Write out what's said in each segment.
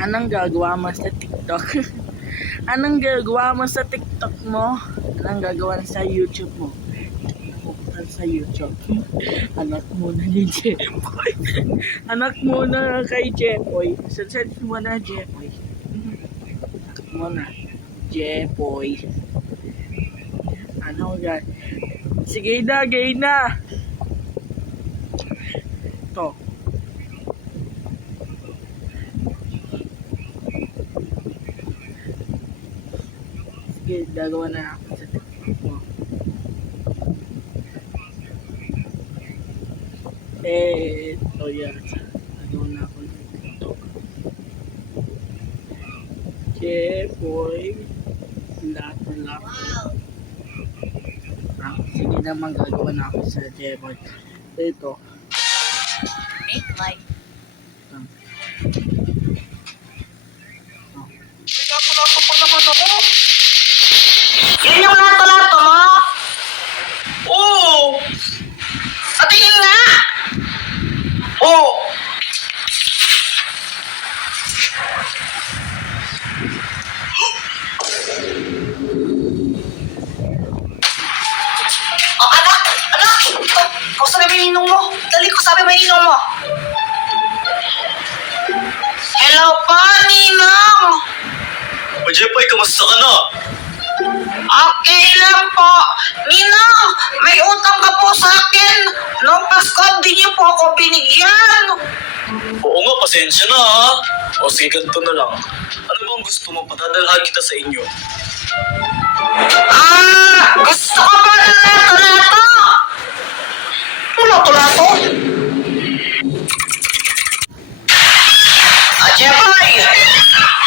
Anong gagawa mo sa TikTok? Anong gagawa mo sa TikTok mo? Anong gagawa sa YouTube mo? Pupunta sa YouTube. Anak mo na ni Jepoy. Anak mo na kay Jepoy. Search mo na Jepoy. Anak mo na. Jepoy. Ano yan? Sige na, gay na. To. Sige, gagawa na ako sa TikTok mo. Ito yan. Gagawa na ako ng TikTok. Jepoy. Lato-lato. Sige naman, gagawa na ako sa Jepoy. Ito. Make life. Lato-lato pa naman ako. Yan yung lato-lato mo? Oo. Patingin nga. Oo. Oh, anak! Anak! Kung sabi may inong mo. Dali ko sabi may inong mo. Hello po, Ninong! O Jepoy, kamusta ka na? Okay lang po. Ninong, may utang ka po sa akin. Noong Pasko, di niyo po ako binigyan. Oo nga, pasensya na ha. O sige, ganito na lang. Ano bang gusto mo? Patadalhan kita sa inyo. Gusto ko ba ng lato-lato? Lato-lato? Jepoy!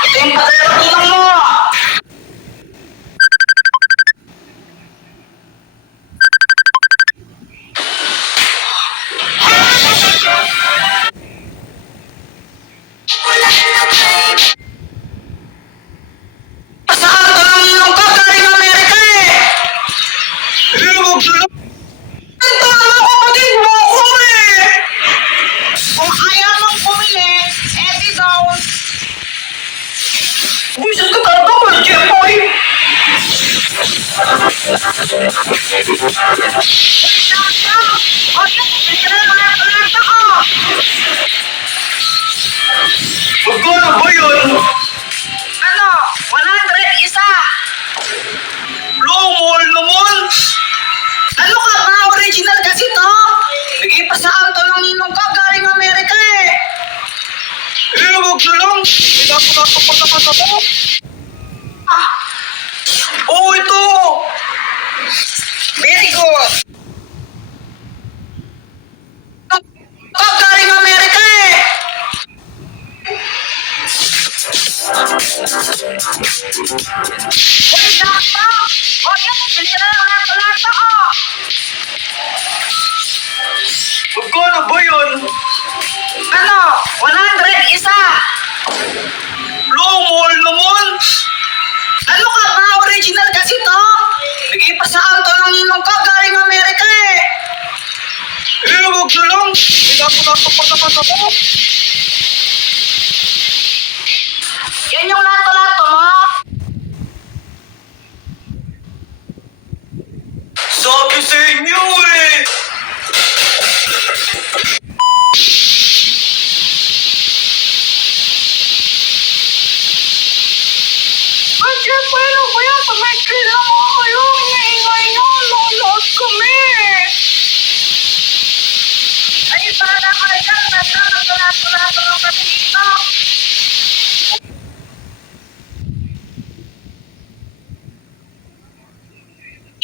Ito yung padala ng Ninong mo. Saan to ng Ninong ko? Galing Amerika eh! Huwag na lang! Ito ang kapatid mo ko eh! Kung ayaw mong bumili, edi daw. Buisit ka talaga ba, Jepoy? Magkano ba yun? Ano? 100 isa! Long, mahal naman! Ano ka ba? Original kasi to? Bigay pa saan to ng Ninong ko? Galing Amerika eh! Huwag na lang! Lato-lato pa naman ako. Oo, ito! Very good! Galing Amerika eh! Wait lang pa! O yan, bili ka na ng lato-lato oh! Magkano ba yun? Ano? 100 isa! Long, mahal naman! Ano ka ba? Original kasi to? Bigay pa saan to ng Ninong ko? Galing Amerika eh! Huwag na lang! Lato-lato pa naman ako. Yan yung lato-lato mo? Sabi sa inyo eh! Ay, Jepoy, ano ba yan? Pag may kailangan kayo, ingay nyo, lolood kami. Ay, para kayo dyan, lato-lato lang kami dito.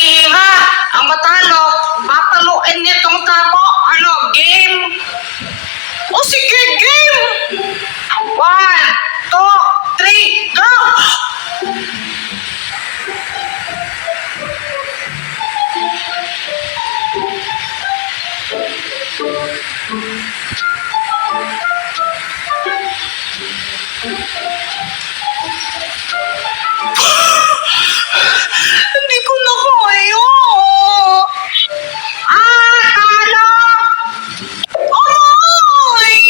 Iha, ang matalo, papaluin nitong tapo, ano, game? O sige, game! 1, 2, 3, go! Hindi ko na kaya. Talo! Aray!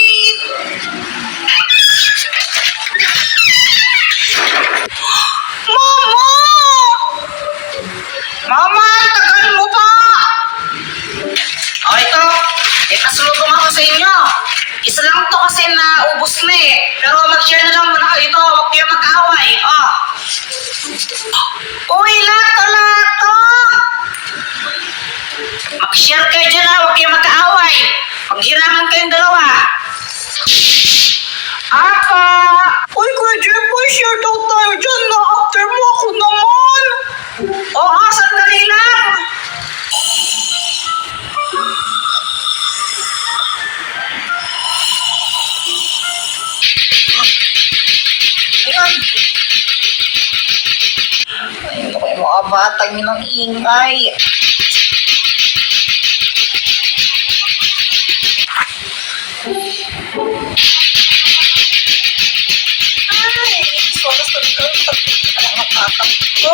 Uy, lato-lato! Mag-share kayo dyan ha, huwag kayong mag-aaway. Paghiraman kayong dalawa. Apa! Uy, Kuya Jeffoy, share daw tayo dyan na after mo ako naman. Oo, sandali lang. Ayan. Ay, ano kayo mga bata, yun ang ingay. Ay, sobrang nagtatakbo.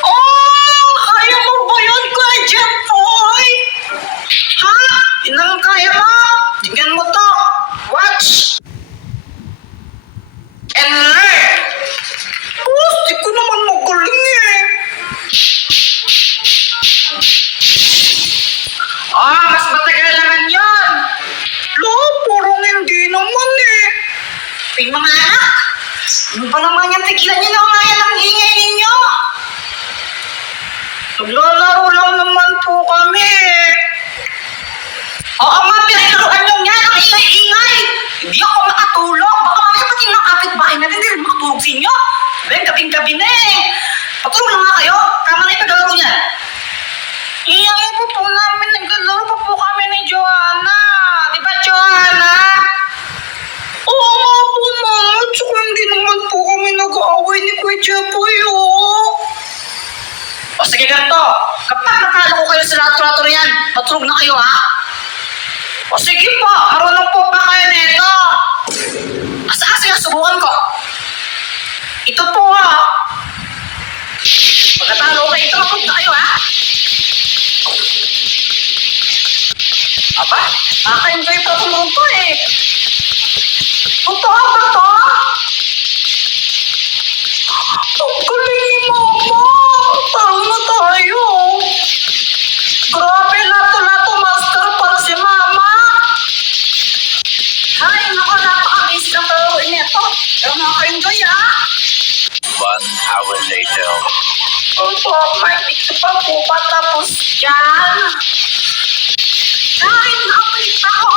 Oh! Kaya mo ba yun, Kuya Jeffoy? Ha? Yun ang kaya mo? Tingnan mo to. Watch. And learn. Oh, di ko naman magaling eh. Ah, mas matagal naman yun. Lo, parang hindi naman eh. Ay, mga anak. Ano ba naman yung tigilan niyo na umaya ng ingay ninyo? Naglalaro lang naman po kami. Oo nga, pinaglaruan nyo nga ng ingay-ingay. Hindi ako makatulog. Baka mamaya pati ng kapitbahay natin hindi rin makatulog sa inyo. Ben, gabing-gabi na eh. Patulog na nga kayo. Tama na yung paglalaro niyan. Iyan po namin. Naglalaro pa po kami ni Joanna. Di ba, Joanna? Oo nga po, Mama. Tsaka hindi naman po kami nag-aaway ni Kuya Jeffoy, oh. O sige, ganito. Kapag natalo ko kayo sa lato-lato na yan, matulog na kayo, ha? O sige po, marunong po ba kayo nito? Asa-asa yung subukan ko. Ito po, ha? Pag natalo kayo, ito matulog na kayo, ha? Aba, naka-enjoy pa tulog ko, eh. Totoo ba to? Ang galing ni Mama. Taro na tayo. Grabe, lato-lato master para si Mama. Ay, naku, napaka-busy ng palaroin nito. Pero nakaka-enjoy, ha? 1 hour later. Opo, may dito pa po patapos dyan. Kahit nakapalit ako.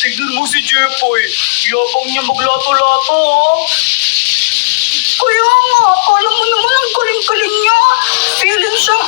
Tignan mo si Jeffoy. Yabang niya maglato-lato, oh. Kaya nga, akala mo naman ang galing-galing niya. Feeling siyang